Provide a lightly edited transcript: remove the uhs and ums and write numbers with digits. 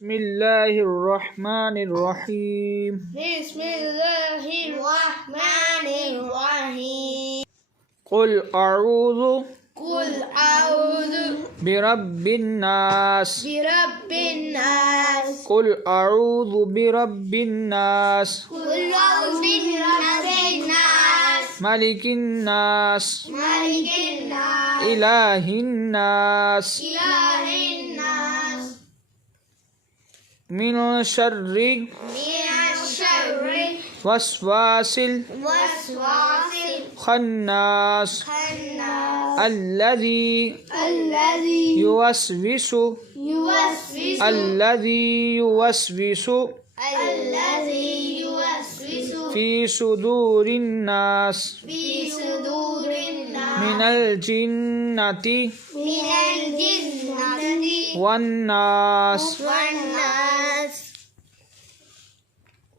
بسم الله الرحمن الرحيم. بسم الله الرحمن الرحيم. قل أعوذ قل أعوذ برب الناس. برب الناس. قل أعوذ برب الناس. قل أعوذ برب الناس. ملك الناس. ملك الناس. إله الناس. إله الناس. من شر من الشر وسواس الوسواس الخناس الخناس الذي الذي يوسوس يوسوس الذي يوسوس الذي يوسوس في صدور الناس في صدور الناس من الجنة من الجنة والناس. والناس.